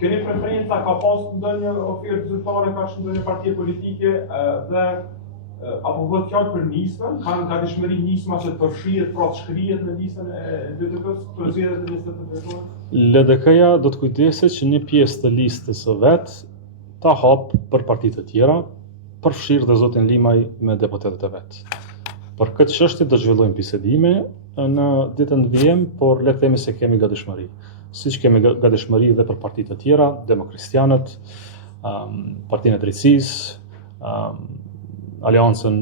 keni preferenca, ka pas ndonjë ofertë zyrtare, ka ndonjë parti politike dhe apo vot fjalë për nismën, kanë gatishmëri nisma që të përfshihet, pra të shkrihet në listën e LDK-s për zgjedhjet e 23-shore? LDK-ja do të kujdeset që një pjesë të listës së vet ta hap për partitë të tjera, përfshirë dhe zotin Limaj me deputetët e vet. Për këtë çështje do zhvillojmë bisedime në ditën e vijim, por le të themi se kemi gatishmëri. Siç kemi gatishmëri dhe për partitë të tjera, Demokratianët, Partinë e Drejtësisë, Aleancën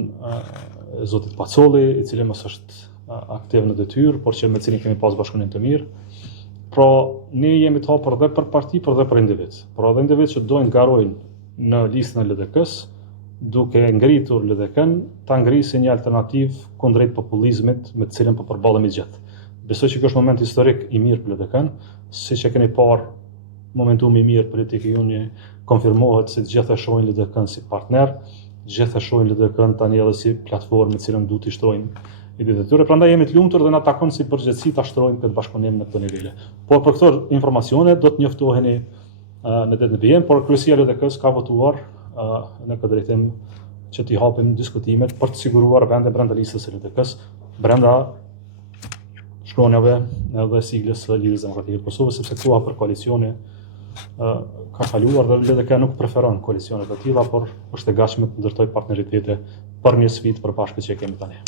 e zotit Pacolli, i cili mos është aktiv në detyrë, por që me cilin kemi pas bashkëpunim të mirë. Pra, ne jemi të hapur dhe për parti, por dhe për individ. Pra, dhe individ që dojnë garojnë në listën e LDK-s, duke ngritur LDK-n, ta ngrisin një alternativë kundrejt populizmit me të cilin po përballemi gjithë. Besoj që ky është moment historik i mirë për LDK-n, siç e keni parë, momentumi i mirë politik i Uni konfirmohet se gjithë e shohin LDK-n si partner, gjithë e shohin LDK-n tani edhe si platformë me cilën duhet të shtrojmë idetë e tyre. Prandaj jemi të lumtur dhe na takon si përgjithësi ta shtrojmë këtë bashkëpunim në këto nivele. Por për këto informacione do të njoftoheni në ditën e vijim, por kryesia e LDK-s ka votuar në këtë drejtim që t'i hapim diskutimet për të siguruar vende brenda listës së LDK-s, brenda shkronjave edhe siglës së Lidhjes Demokratike të Kosovës, sepse koha për koalicione ka kaluar dhe LDK nuk preferon koalicionet të tilla, por është e gatshme të ndërtojë partneritete për një sfidë përbashkët që kemi tani.